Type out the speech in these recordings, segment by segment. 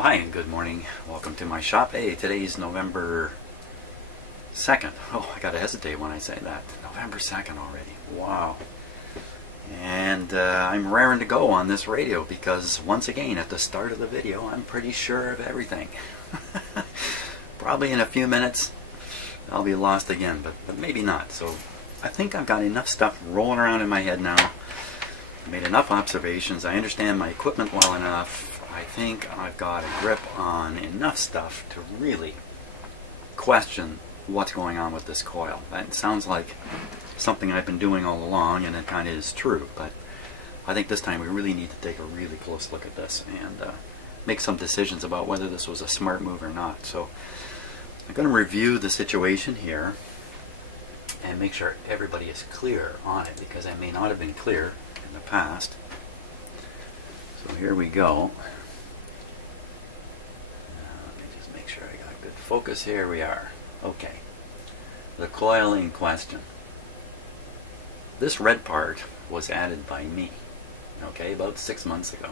Well, hi and good morning. Welcome to my shop. Hey, today is November 2nd. Oh, I gotta hesitate when I say that. November 2nd already. Wow. And I'm raring to go on this radio because once again at the start of the video I'm pretty sure of everything. Probably in a few minutes I'll be lost again, but maybe not. So I think I've got enough stuff rolling around in my head now. I made enough observations. I understand my equipment well enough. I think I've got a grip on enough stuff to really question what's going on with this coil. That sounds like something I've been doing all along, and it kind of is true, but I think this time we really need to take a really close look at this and make some decisions about whether this was a smart move or not. So I'm going to review the situation here and make sure everybody is clear on it, because I may not have been clear in the past. So here we go. Let me just make sure I got good focus. Here we are. Okay. The coil in question. This red part was added by me, okay, about 6 months ago.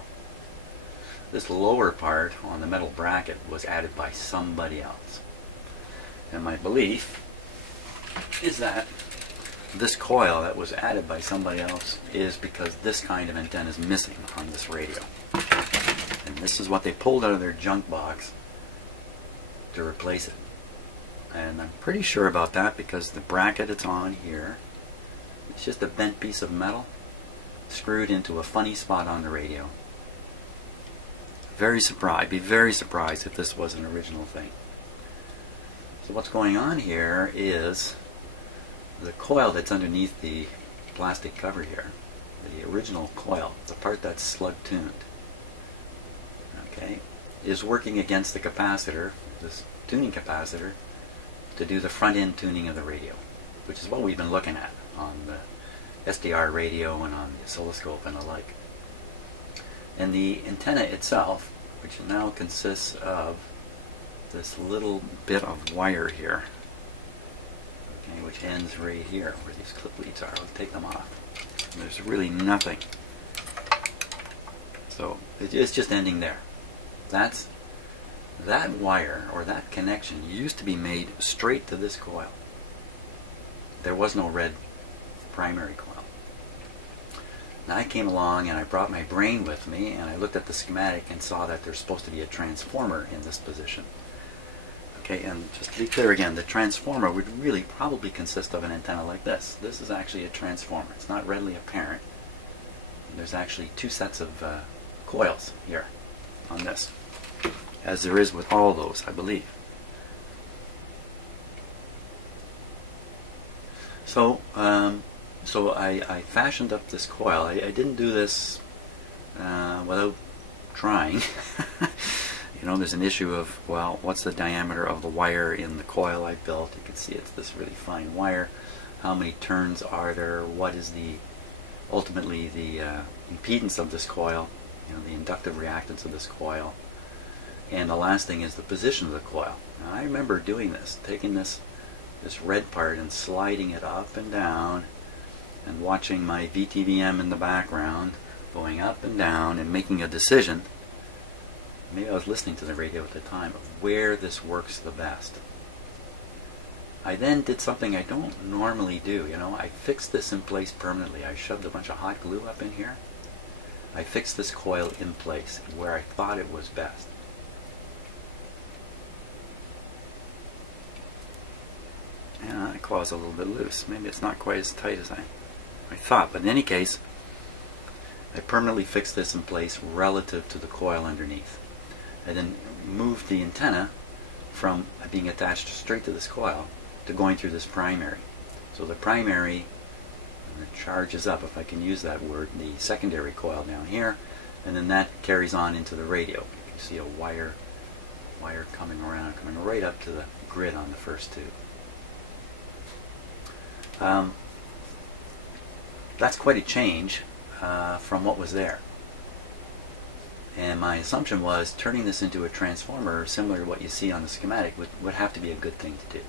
This lower part on the metal bracket was added by somebody else. And my belief is that this coil that was added by somebody else is because this kind of antenna is missing on this radio. And this is what they pulled out of their junk box to replace it. And I'm pretty sure about that because the bracket it's on here, it's just a bent piece of metal screwed into a funny spot on the radio. Very surprised. I'd be very surprised if this was an original thing. So what's going on here is the coil that's underneath the plastic cover here, the original coil, the part that's slug tuned, okay, is working against the capacitor, this tuning capacitor, to do the front end tuning of the radio, which is what we've been looking at on the SDR radio and on the oscilloscope and the like. And the antenna itself, which now consists of this little bit of wire here, okay, which ends right here where these clip leads are. I'll take them off. And there's really nothing. So it's just ending there. That wire, or that connection, used to be made straight to this coil. There was no red primary coil. Now I came along and I brought my brain with me and I looked at the schematic and saw that there's supposed to be a transformer in this position. Okay, and just to be clear again, the transformer would really probably consist of an antenna like this. This is actually a transformer. It's not readily apparent. There's actually two sets of coils here on this, as there is with all those, I believe. So, I fashioned up this coil. I didn't do this without trying. You know, there's an issue of, well, what's the diameter of the wire in the coil I built? You can see it's this really fine wire. How many turns are there? What is ultimately the impedance of this coil? You know, the inductive reactance of this coil. And the last thing is the position of the coil. Now, I remember doing this, taking this red part and sliding it up and down and watching my VTVM in the background going up and down and making a decision. Maybe I was listening to the radio at the time of where this works the best. I then did something I don't normally do. You know, I fixed this in place permanently. I shoved a bunch of hot glue up in here. I fixed this coil in place where I thought it was best. Yeah, that claw's a little bit loose. Maybe it's not quite as tight as I thought, but in any case, I permanently fixed this in place relative to the coil underneath. I then moved the antenna from being attached straight to this coil to going through this primary. So the primary charges up, if I can use that word, the secondary coil down here, and then that carries on into the radio. You can see a wire coming around, coming right up to the grid on the first tube. That's quite a change from what was there. And my assumption was turning this into a transformer similar to what you see on the schematic would have to be a good thing to do.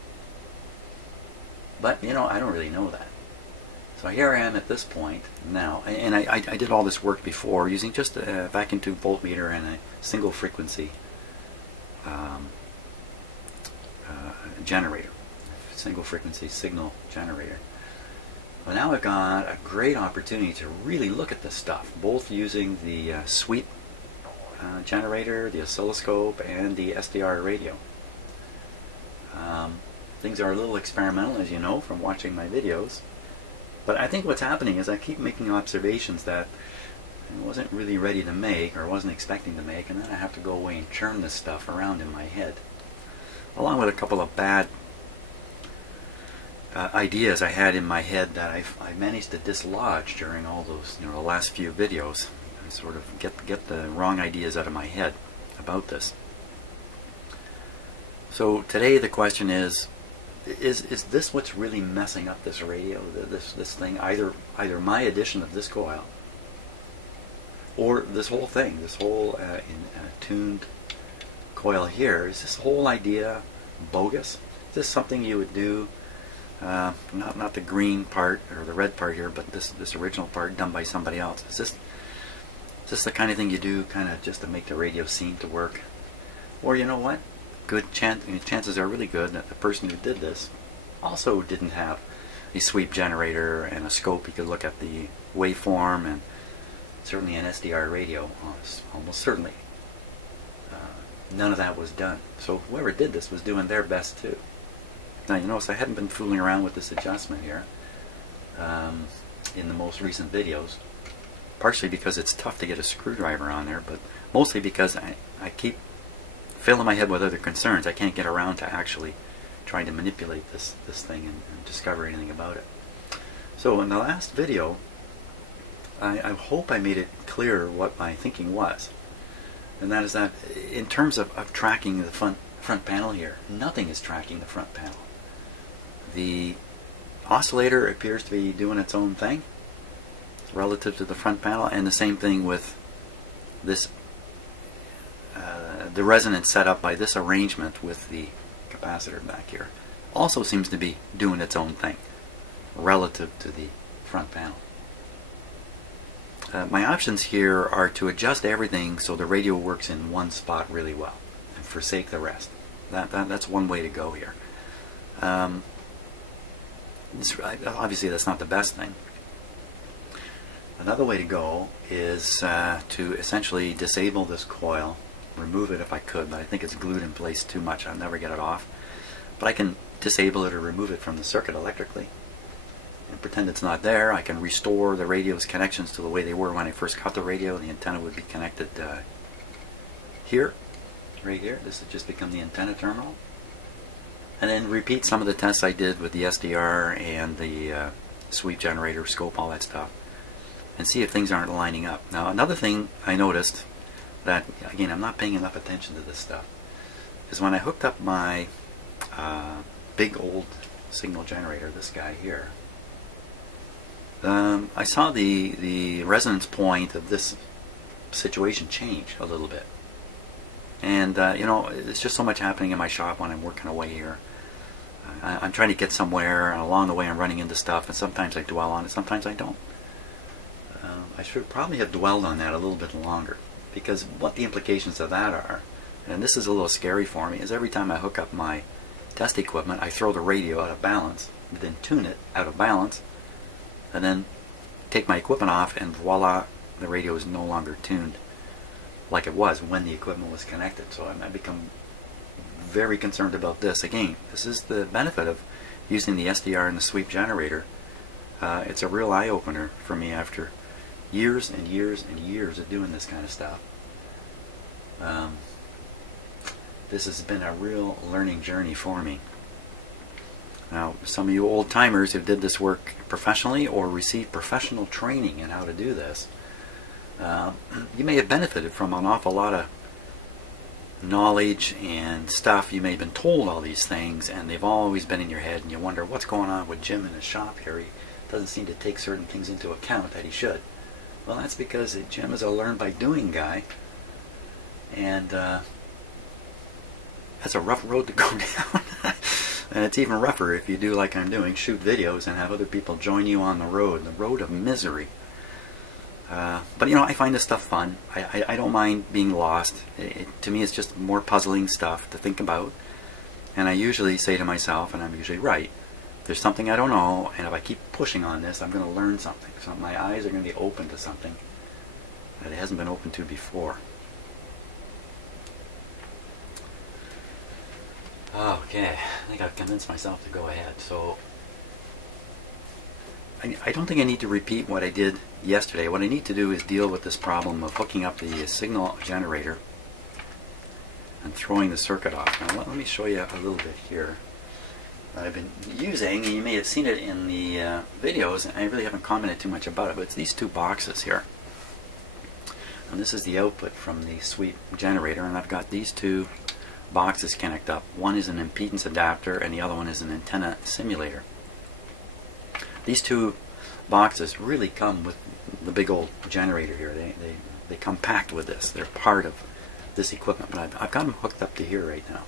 But, you know, I don't really know that. So here I am at this point now, and I did all this work before using just a vacuum tube voltmeter and a single frequency generator, single frequency signal generator. Well, now I've got a great opportunity to really look at this stuff, both using the sweep generator, the oscilloscope, and the SDR radio. Things are a little experimental, as you know from watching my videos, but I think what's happening is I keep making observations that I wasn't really ready to make or wasn't expecting to make, and then I have to go away and churn this stuff around in my head, along with a couple of bad ideas I had in my head that I managed to dislodge during all those, the last few videos, and sort of get the wrong ideas out of my head about this. So today the question is this what's really messing up this radio, this thing? Either my addition of this coil, or this whole thing, this whole tuned coil here. Is this whole idea bogus? Is this something you would do? Not the green part or the red part here, but this original part done by somebody else. Is this the kind of thing you do kind of just to make the radio seem to work? Or you know what? Chances are really good that the person who did this also didn't have a sweep generator and a scope. You could look at the waveform, and certainly an SDR radio, almost certainly. None of that was done. So whoever did this was doing their best too. Now you notice I hadn't been fooling around with this adjustment here in the most recent videos, partially because it's tough to get a screwdriver on there, but mostly because I keep filling my head with other concerns. I can't get around to actually trying to manipulate this thing and discover anything about it. So in the last video, I hope I made it clear what my thinking was, and that is that in terms of tracking the front panel here, nothing is tracking the front panel. The oscillator appears to be doing its own thing relative to the front panel, and the same thing with this the resonance set up by this arrangement with the capacitor back here also seems to be doing its own thing relative to the front panel. My options here are to adjust everything so the radio works in one spot really well and forsake the rest. That's one way to go here. Obviously that's not the best thing. Another way to go is to essentially disable this coil, remove it if I could, but I think it's glued in place too much. I'll never get it off. But I can disable it or remove it from the circuit electrically and pretend it's not there. I can restore the radio's connections to the way they were when I first got the radio. The antenna would be connected here, right here. This would just become the antenna terminal. And then repeat some of the tests I did with the SDR and the sweep generator, scope, all that stuff, and see if things aren't lining up. Now another thing I noticed that, again, I'm not paying enough attention to this stuff, is when I hooked up my big old signal generator, this guy here, I saw the resonance point of this situation change a little bit. And you know, it's just so much happening in my shop when I'm working away here. I'm trying to get somewhere, and along the way I'm running into stuff, and sometimes I dwell on it, sometimes I don't. I should probably have dwelled on that a little bit longer, because what the implications of that are, and this is a little scary for me, is every time I hook up my test equipment, I throw the radio out of balance, then tune it out of balance, and then take my equipment off, and voila, the radio is no longer tuned like it was when the equipment was connected. So I become very concerned about this. Again, this is the benefit of using the SDR and the sweep generator. It's a real eye-opener for me after years and years and years of doing this kind of stuff. This has been a real learning journey for me. Now, some of you old-timers who did this work professionally or received professional training in how to do this, you may have benefited from an awful lot of knowledge and stuff. You may have been told all these things, and they've always been in your head, and you wonder what's going on with Jim in his shop here. He doesn't seem to take certain things into account that he should. Well, that's because Jim is a learn-by-doing guy, and that's a rough road to go down. And it's even rougher if you do like I'm doing, shoot videos and have other people join you on the road of misery. But you know, I find this stuff fun. I don't mind being lost. To me, it's just more puzzling stuff to think about. And I usually say to myself, and I'm usually right, there's something I don't know, and if I keep pushing on this, I'm going to learn something. So my eyes are going to be open to something that it hasn't been open to before. Okay, I think I've convinced myself to go ahead. So I don't think I need to repeat what I did yesterday. What I need to do is deal with this problem of hooking up the signal generator and throwing the circuit off. Now let me show you a little bit here that I've been using, and you may have seen it in the videos, and I really haven't commented too much about it, but it's these two boxes here. And this is the output from the sweep generator, and I've got these two boxes connect up. One is an impedance adapter and the other one is an antenna simulator. These two boxes really come with the big old generator here. They come packed with this. They're part of this equipment, but I've got them hooked up to here right now.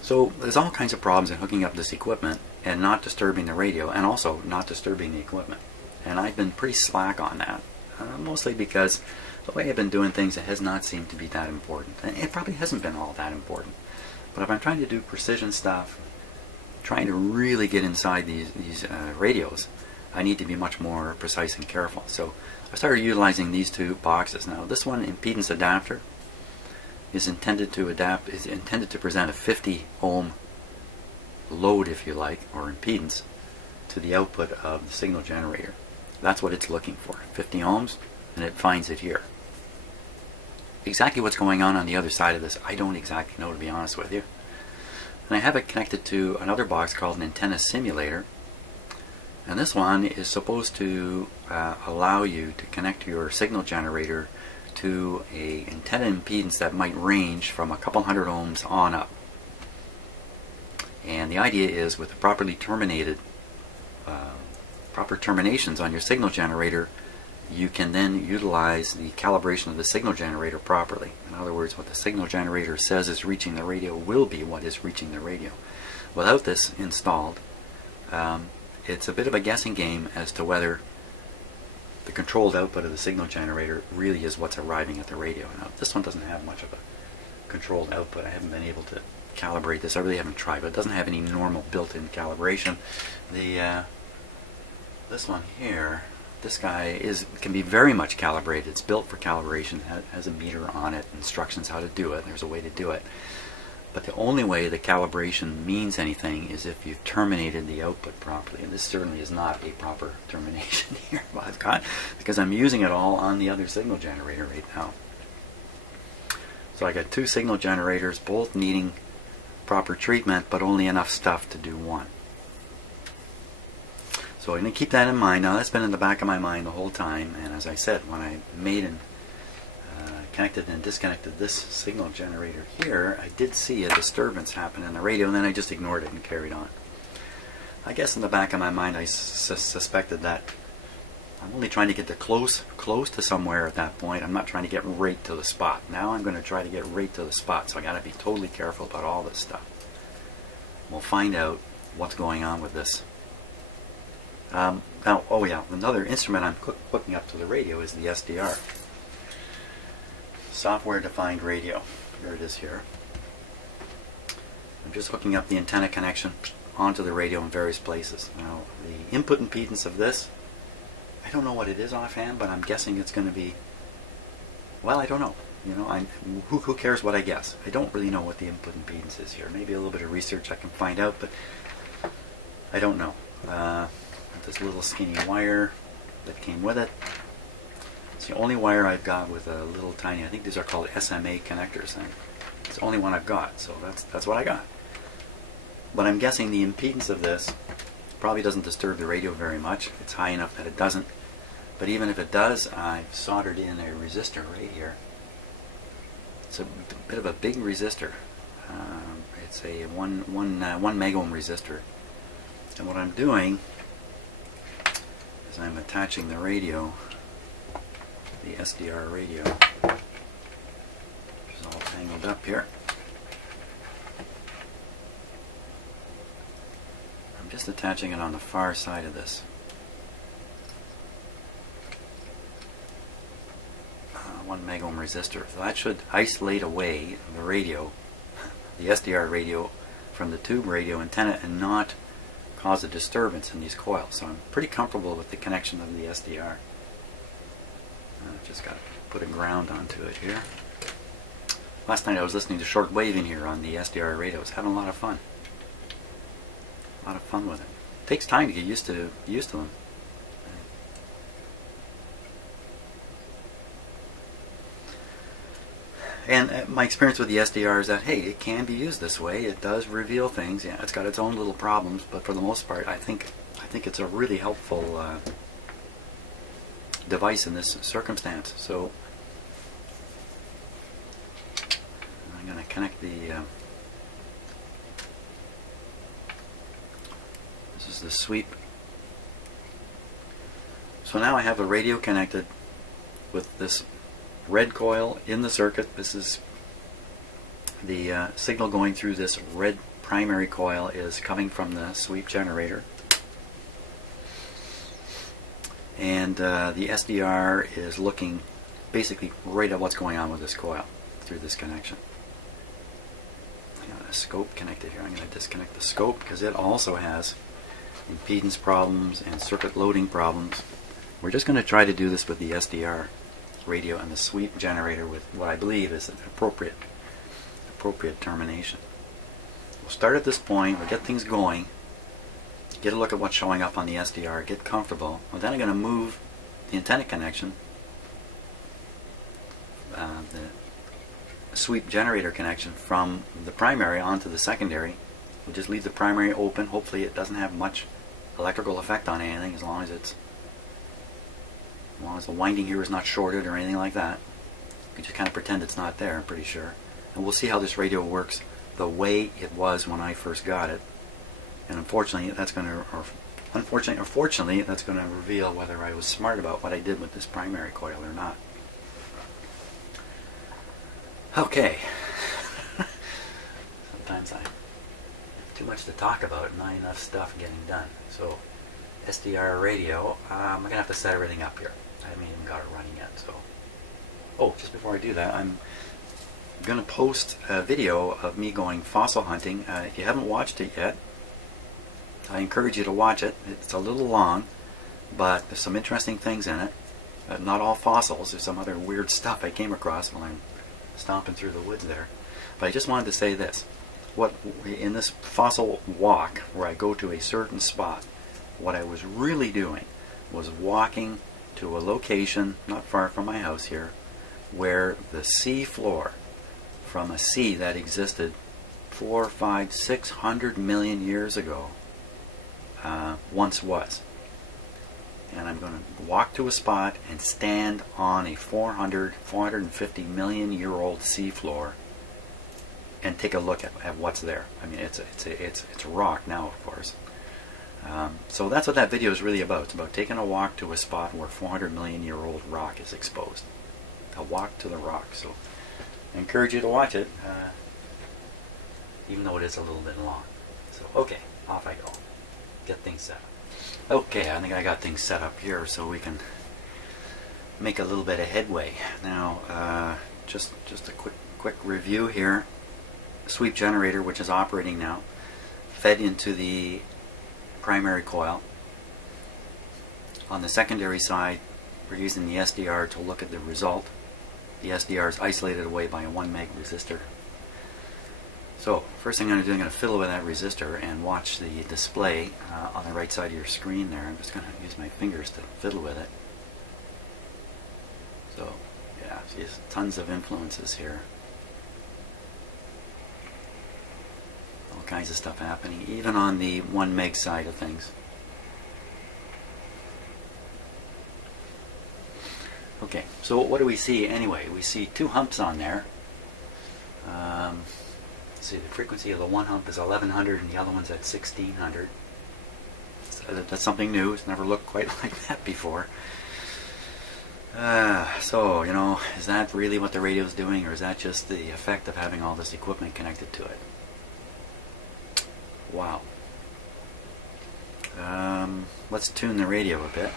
So there's all kinds of problems in hooking up this equipment and not disturbing the radio, and also not disturbing the equipment. And I've been pretty slack on that, mostly because the way I've been doing things, it has not seemed to be that important. And it probably hasn't been all that important. But if I'm trying to do precision stuff, trying to really get inside these radios, I need to be much more precise and careful. So I started utilizing these two boxes. Now this one, impedance adapter, is intended to present a 50 ohm load, if you like, or impedance to the output of the signal generator. That's what it's looking for, 50 ohms, and it finds it here. Exactly what's going on the other side of this, I don't exactly know, to be honest with you. And I have it connected to another box called an antenna simulator, and this one is supposed to allow you to connect your signal generator to a antenna impedance that might range from a couple hundred ohms on up. And the idea is, with the properly terminated proper terminations on your signal generator, you can then utilize the calibration of the signal generator properly. In other words, what the signal generator says is reaching the radio will be what is reaching the radio. Without this installed, it's a bit of a guessing game as to whether the controlled output of the signal generator really is what's arriving at the radio. Now, this one doesn't have much of a controlled output. I haven't been able to calibrate this. I really haven't tried, but it doesn't have any normal built-in calibration. This one here, this guy can be very much calibrated. It's built for calibration. It has a meter on it, instructions how to do it. There's a way to do it. But the only way the calibration means anything is if you've terminated the output properly. And this certainly is not a proper termination here, what I've got, because I'm using it all on the other signal generator right now. So I got two signal generators, both needing proper treatment, but only enough stuff to do one. So I'm going to keep that in mind. Now, that's been in the back of my mind the whole time, and as I said, when I made and connected and disconnected this signal generator here, I did see a disturbance happen in the radio, and then I just ignored it and carried on. I guess in the back of my mind I suspected that I'm only trying to get close to somewhere at that point. I'm not trying to get right to the spot. Now I'm going to try to get right to the spot, so I got to be totally careful about all this stuff. We'll find out what's going on with this. Now, oh yeah, another instrument I'm hooking up to the radio is the SDR. Software-defined radio. Here it is here. I'm just hooking up the antenna connection onto the radio in various places. Now, the input impedance of this, I don't know what it is offhand, but I'm guessing it's going to be, well, I don't know. You know, who cares what I guess? I don't really know what the input impedance is here. Maybe a little bit of research I can find out, but I don't know. This little skinny wire that came with it. It's the only wire I've got with a little tiny, I think these are called SMA connectors. And it's the only one I've got, so that's what I got. But I'm guessing the impedance of this probably doesn't disturb the radio very much. It's high enough that it doesn't. But even if it does, I've soldered in a resistor right here. It's a bit of a big resistor. It's a 1 megohm resistor. And what I'm doing is I'm attaching the radio, the SDR radio, which is all tangled up here. I'm just attaching it on the far side of this. 1 meg ohm resistor. So that should isolate away the radio, the SDR radio, from the tube radio antenna and not cause a disturbance in these coils. So I'm pretty comfortable with the connection of the SDR. I've just got to put a ground onto it here. Last night I was listening to shortwave in here on the SDR radio. I was having a lot of fun. A lot of fun with it. It takes time to get used to them. And my experience with the SDR is that, hey, it can be used this way. It does reveal things. Yeah, it's got its own little problems, but for the most part, I think it's a really helpful device in this circumstance. So I'm going to connect the. This is the sweep. So now I have a radio connected with this red coil in the circuit. This is the signal going through this red primary coil is coming from the sweep generator, and the SDR is looking basically right at what's going on with this coil through this connection. I got a scope connected here. I'm going to disconnect the scope because it also has impedance problems and circuit loading problems. We're just going to try to do this with the SDR radio and the sweep generator with what I believe is an appropriate termination. We'll start at this point, we'll get things going, get a look at what's showing up on the SDR, get comfortable. Well, then I'm going to move the antenna connection, the sweep generator connection, from the primary onto the secondary. We'll just leave the primary open. Hopefully it doesn't have much electrical effect on anything, as long as the winding here is not shorted or anything like that. You can just kind of pretend it's not there, I'm pretty sure. And we'll see how this radio works the way it was when I first got it. And unfortunately, that's going to, or unfortunately or fortunately, that's going to reveal whether I was smart about what I did with this primary coil or not. Okay. Sometimes I have too much to talk about and not enough stuff getting done. So, SDR radio, I'm going to have to set everything up here. I haven't even got it running yet. So, oh, just before I do that, I'm going to post a video of me going fossil hunting. If you haven't watched it yet, I encourage you to watch it. It's a little long, but there's some interesting things in it. Not all fossils. There's some other weird stuff I came across when I'm stomping through the woods there. But I just wanted to say this. What in this fossil walk, where I go to a certain spot, what I was really doing was walking to a location not far from my house here, where the sea floor from a sea that existed 400, 500, 600 million years ago once was. And I'm going to walk to a spot and stand on a 450 million year old sea floor and take a look at what's there. I mean, it's rock now, of course. So that's what that video is really about. It's about taking a walk to a spot where 400 million year old rock is exposed. A walk to the rock. So I encourage you to watch it, even though it is a little bit long. So okay, off I go. Get things set up. Okay, I think I got things set up here so we can make a little bit of headway. Now, just a quick review here. Sweep generator, which is operating now, fed into the primary coil. On the secondary side, we're using the SDR to look at the result. The SDR is isolated away by a 1 meg resistor. So first thing I'm going to do, I'm going to fiddle with that resistor and watch the display on the right side of your screen there. I'm just going to use my fingers to fiddle with it. So yeah, see, tons of influences here. All kinds of stuff happening, even on the 1 meg side of things. Okay, so what do we see anyway? We see two humps on there. Let's see, the frequency of the one hump is 1100 and the other one's at 1600. That's something new. It's never looked quite like that before. So, you know, is that really what the radio's doing, or is that just the effect of having all this equipment connected to it? Wow. Let's tune the radio a bit.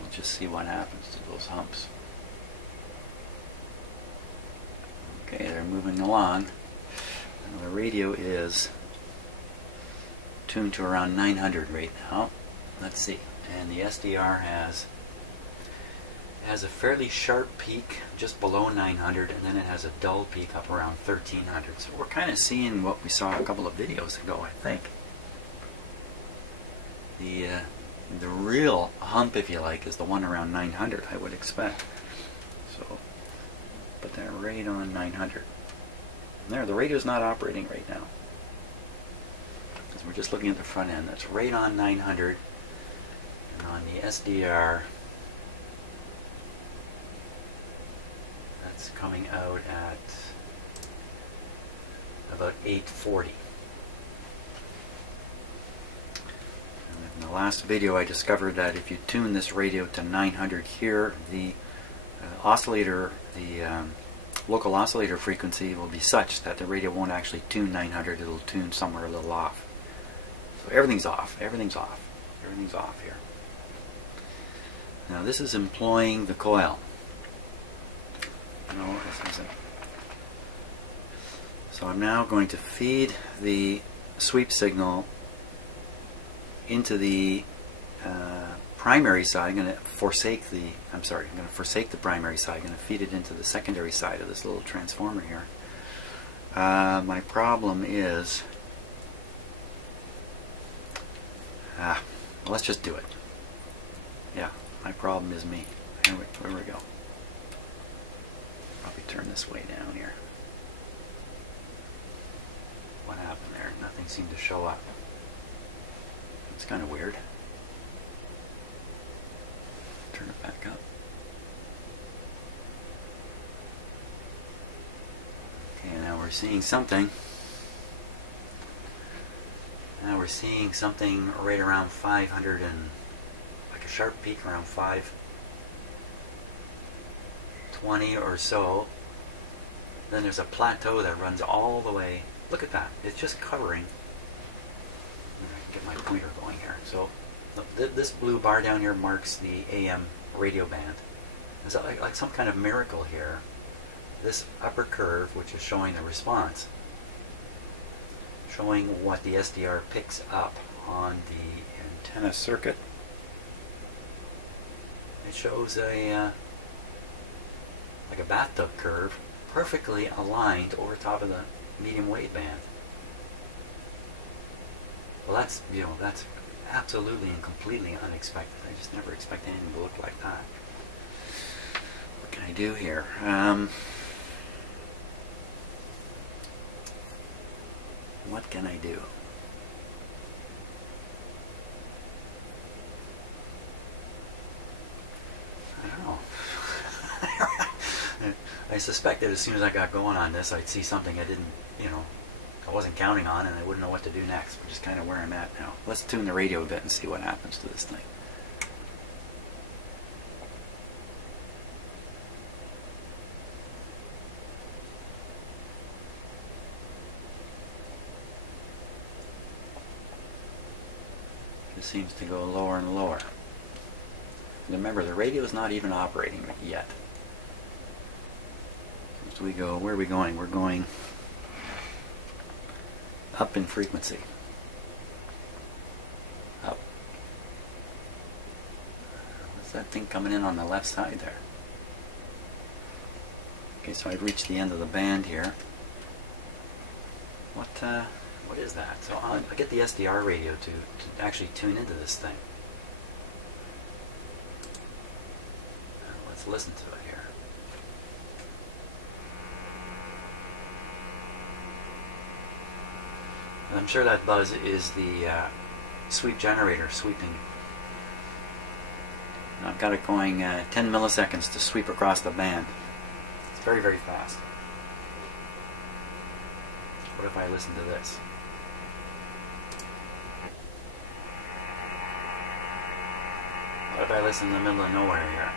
We'll just see what happens to those humps. there moving along. And the radio is tuned to around 900 right now. Let's see. And the SDR has a fairly sharp peak just below 900, and then it has a dull peak up around 1300. So we're kind of seeing what we saw a couple of videos ago, I think. The real hump, if you like, is the one around 900, I would expect. So put that right on 900. And there, the radio's not operating right now. Because we're just looking at the front end. That's right on 900. And on the SDR, that's coming out at about 840. In the last video I discovered that if you tune this radio to 900 here, the oscillator, the local oscillator frequency will be such that the radio won't actually tune 900, it'll tune somewhere a little off. So everything's off, everything's off, everything's off here. Now this is employing the coil. No, this isn't. So I'm now going to feed the sweep signal into the primary side. I'm going to forsake the primary side. I'm going to feed it into the secondary side of this little transformer here. My problem is, well, let's just do it. Yeah, my problem is me. Here we go. Probably turn this way down here. What happened there? Nothing seemed to show up. It's kind of weird. Turn it back up. Okay, now we're seeing something. Now we're seeing something right around 500 and like a sharp peak around 520 or so. Then there's a plateau that runs all the way. Look at that. It's just covering. I can get my pointer going here. So this blue bar down here marks the AM radio band. It's like some kind of miracle here. This upper curve, which is showing the response, showing what the SDR picks up on the antenna circuit. It shows like a bathtub curve, perfectly aligned over top of the medium wave band. Well, that's absolutely and completely unexpected. I just never expect anything to look like that. What can I do here? What can I do? I don't know. I suspected as soon as I got going on this, I'd see something I didn't, I wasn't counting on, and I wouldn't know what to do next, which is kind of where I'm at now. Let's tune the radio a bit and see what happens to this thing. It seems to go lower and lower. Remember, the radio is not even operating yet. As we go, where are we going? We're going up in frequency. Up. What's that thing coming in on the left side there? Okay, so I've reached the end of the band here. What is that? So I get the SDR radio to actually tune into this thing. Let's listen to it here. And I'm sure that buzz is the sweep generator sweeping. I've got it going 10 milliseconds to sweep across the band. It's very, very fast. What if I listen to this? What if I listen in the middle of nowhere here?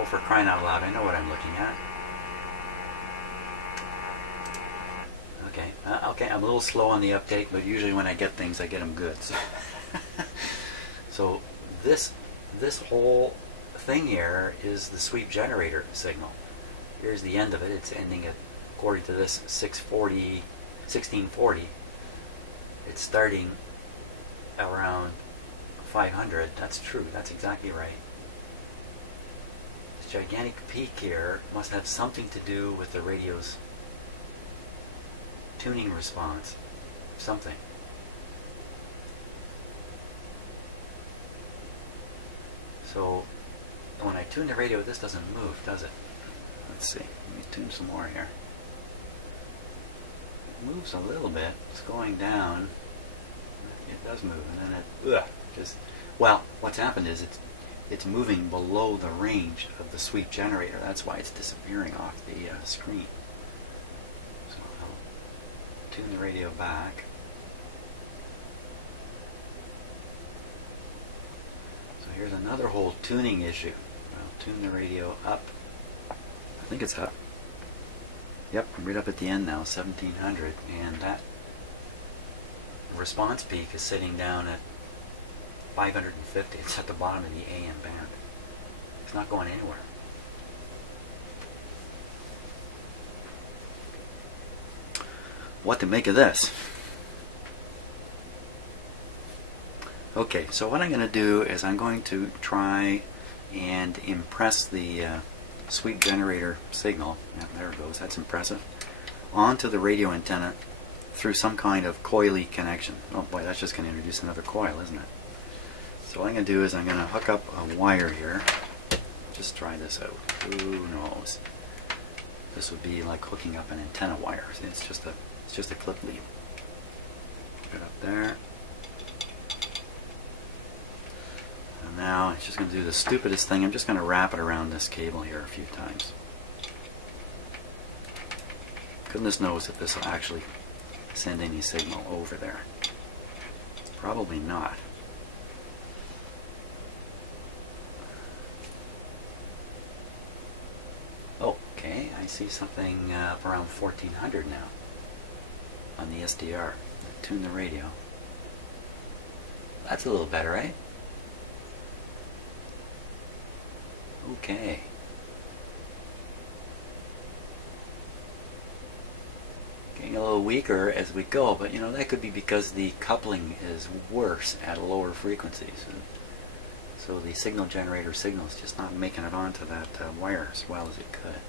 Oh, for crying out loud, I know what I'm looking at. Okay, I'm a little slow on the uptake, but usually when I get things, I get them good. So this whole thing here is the sweep generator signal. Here's the end of it. It's ending at, according to this, 1640. It's starting around 500. That's true. That's exactly right. This gigantic peak here must have something to do with the radio's tuning response. Something. So when I tune the radio, this doesn't move, does it? Let's see. Let me tune some more here. It moves a little bit. It's going down. It does move, and then it just, well, what's happened is it's moving below the range of the sweep generator. That's why it's disappearing off the screen. So I'll tune the radio back. So here's another whole tuning issue. I'll tune the radio up. I think it's up. Yep, I'm right up at the end now, 1700, and that response peak is sitting down at 550. It's at the bottom of the AM band. It's not going anywhere. What to make of this? Okay, so what I'm going to do is I'm going to try and impress the sweep generator signal, yeah, there it goes, that's impressive, onto the radio antenna through some kind of coily connection. Oh boy, that's just going to introduce another coil, isn't it? So what I'm going to do is I'm going to hook up a wire here. Just try this out. Who knows? This would be like hooking up an antenna wire. It's just a clip lead. Put it up there. And now it's just going to do the stupidest thing. I'm just going to wrap it around this cable here a few times. Goodness knows if this will actually send any signal over there. Probably not. Okay, I see something up around 1400 now on the SDR. Tune the radio. That's a little better, eh? Okay. Getting a little weaker as we go, but you know, that could be because the coupling is worse at lower frequencies. So the signal generator signal is just not making it onto that wire as well as it could.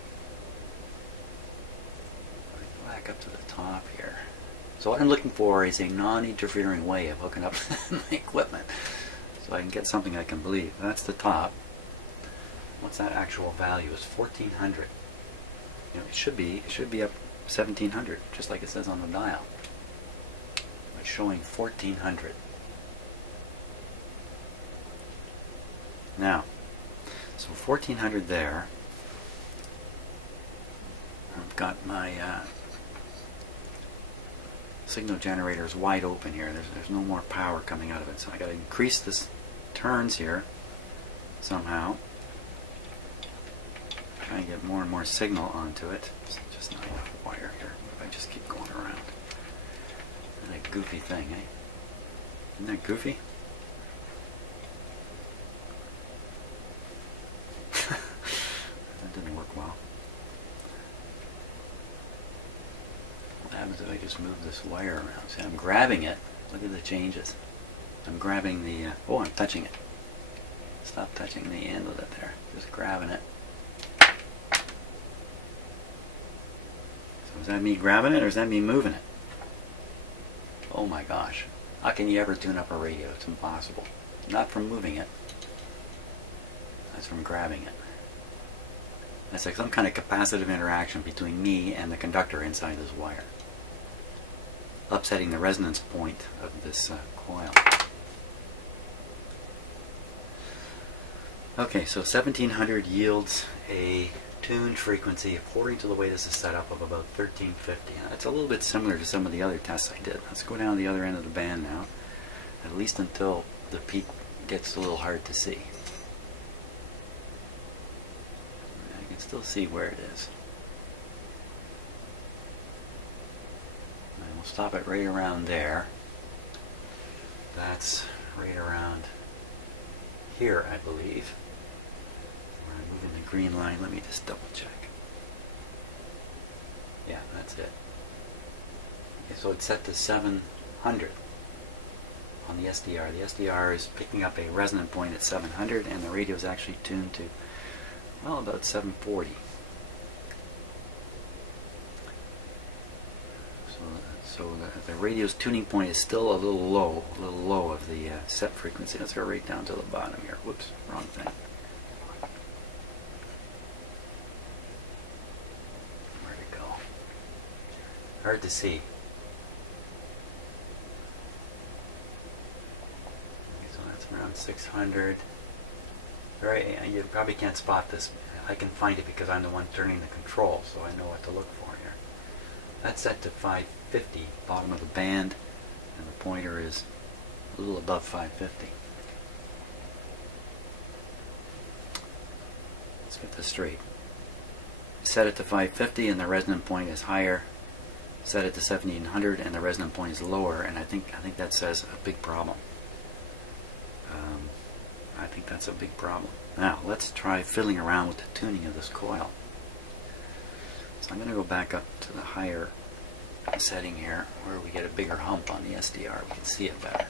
Back up to the top here. So what I'm looking for is a non-interfering way of hooking up my equipment so I can get something I can believe. That's the top. What's that actual value? It's 1400. You know, it should be up 1700, just like it says on the dial. It's showing 1400. Now, so 1400 there. I've got my signal generators wide open here. There's no more power coming out of it, so I got to increase this turns here somehow. Try and get more and more signal onto it. It's just not enough wire here. What if I just keep going around? That goofy thing, eh? Isn't that goofy? That didn't work well. What happens if I just move this wire around? See, I'm grabbing it. Look at the changes. I'm grabbing the... oh, I'm touching it. Stop touching the end of it there. Just grabbing it. So is that me grabbing it or is that me moving it? Oh my gosh. How can you ever tune up a radio? It's impossible. Not from moving it. That's from grabbing it. That's like some kind of capacitive interaction between me and the conductor inside this wire, upsetting the resonance point of this coil. Okay, so 1700 yields a tuned frequency, according to the way this is set up, of about 1350. Now, that's a little bit similar to some of the other tests I did. Let's go down the other end of the band now, at least until the peak gets a little hard to see. I can still see where it is. And we'll stop it right around there. That's right around here, I believe. We're moving the green line. Let me just double check. Yeah, that's it. Okay, so it's set to 700 on the SDR. The SDR is picking up a resonant point at 700, and the radio is actually tuned to, well, about 740. So the radio's tuning point is still a little low of the set frequency. Let's go right down to the bottom here. Whoops, wrong thing. Where'd it go? Hard to see. Okay, so that's around 600. Right, you probably can't spot this. I can find it because I'm the one turning the control, so I know what to look for here. That's set to 550, bottom of the band, and the pointer is a little above 550. Let's get this straight. Set it to 550 and the resonant point is higher. Set it to 1700 and the resonant point is lower, and I think that says a big problem. I think that's a big problem. Now let's try fiddling around with the tuning of this coil. So I'm going to go back up to the higher setting here where we get a bigger hump on the SDR. We can see it better.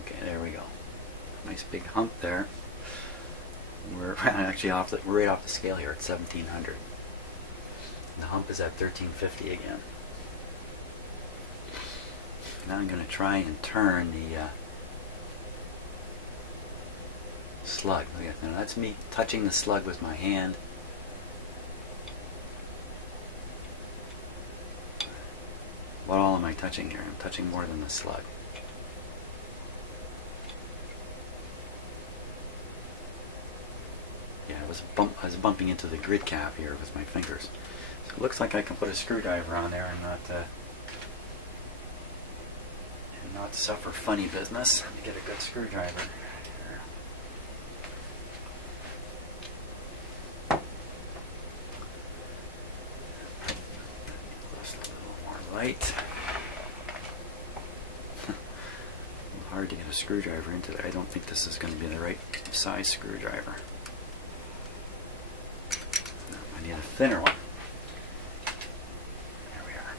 Okay, there we go. Nice big hump there. We're actually right off the scale here at 1700. And the hump is at 1350 again. Now I'm going to try and turn the slug. Look at that. Now that's me touching the slug with my hand. What all am I touching here? I'm touching more than the slug. Yeah, I was bumping into the grid cap here with my fingers. So it looks like I can put a screwdriver on there and not suffer funny business. Let me get a good screwdriver. Just a little more light. Hard to get a screwdriver into there. I don't think this is going to be the right size screwdriver. No, I need a thinner one. There we are.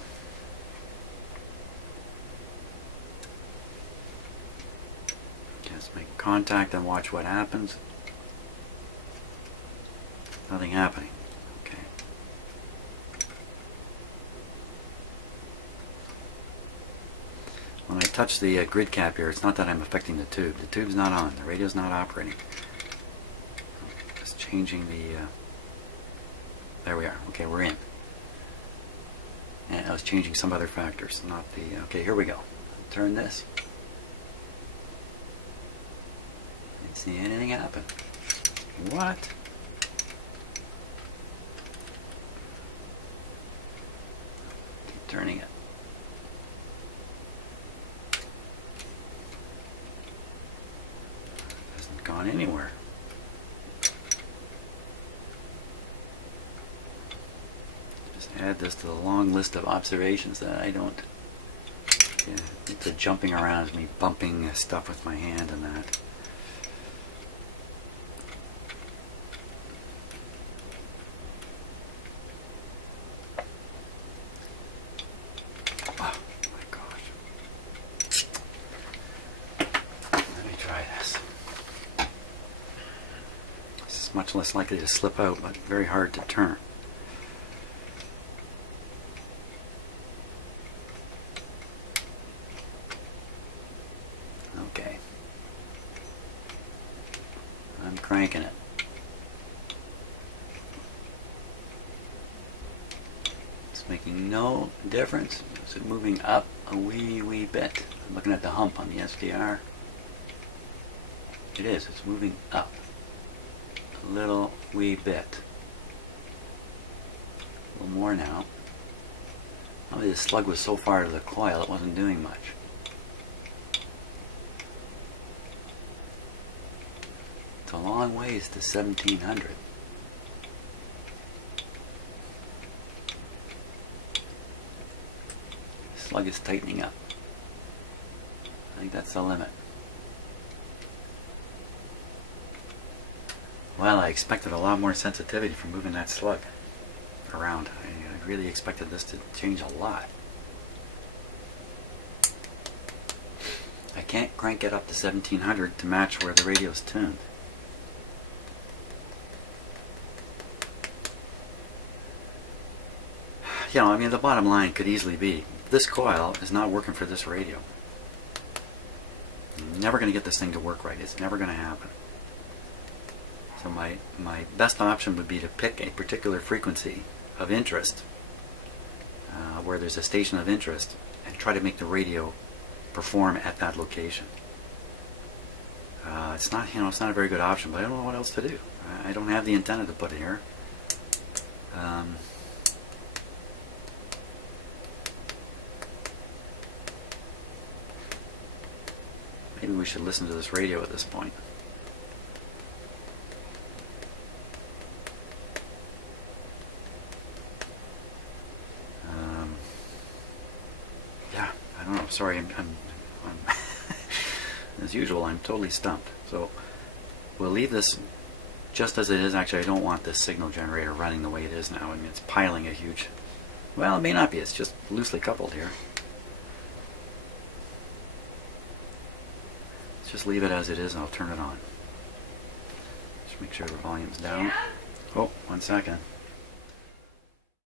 Just make contact and watch what happens. Nothing happening. Okay. When I touch the grid cap here, it's not that I'm affecting the tube. The tube's not on. The radio's not operating. Just changing the... there we are. Okay, we're in. And I was changing some other factors, not the... okay, here we go. Turn this. Didn't see anything happen. What? Keep turning it. Hasn't gone anywhere. Just add this to the long list of observations that I don't... yeah, it's jumping around, me bumping stuff with my hand and that. Much less likely to slip out, but very hard to turn. Okay. I'm cranking it. It's making no difference. Is it moving up a wee bit? I'm looking at the hump on the SDR. It is. It's moving up. A little wee bit. A little more now. Probably the slug was so far to the coil it wasn't doing much. It's a long ways to 1700. The slug is tightening up. I think that's the limit. Well, I expected a lot more sensitivity from moving that slug around. I really expected this to change a lot. I can't crank it up to 1700 to match where the radio's tuned. You know, I mean, the bottom line could easily be, this coil is not working for this radio. I'm never going to get this thing to work right. It's never going to happen. So my best option would be to pick a particular frequency of interest, where there's a station of interest, and try to make the radio perform at that location. It's not, you know, it's not a very good option, but I don't know what else to do. I don't have the antenna to put here. Maybe we should listen to this radio at this point. Yeah, I don't know. Sorry, I'm as usual, I'm totally stumped. So we'll leave this just as it is. Actually, I don't want this signal generator running the way it is now. I mean, it's piling a huge... Well, it may not be. It's just loosely coupled here. Let's just leave it as it is, and I'll turn it on. Just make sure the volume's down. Oh, 1 second.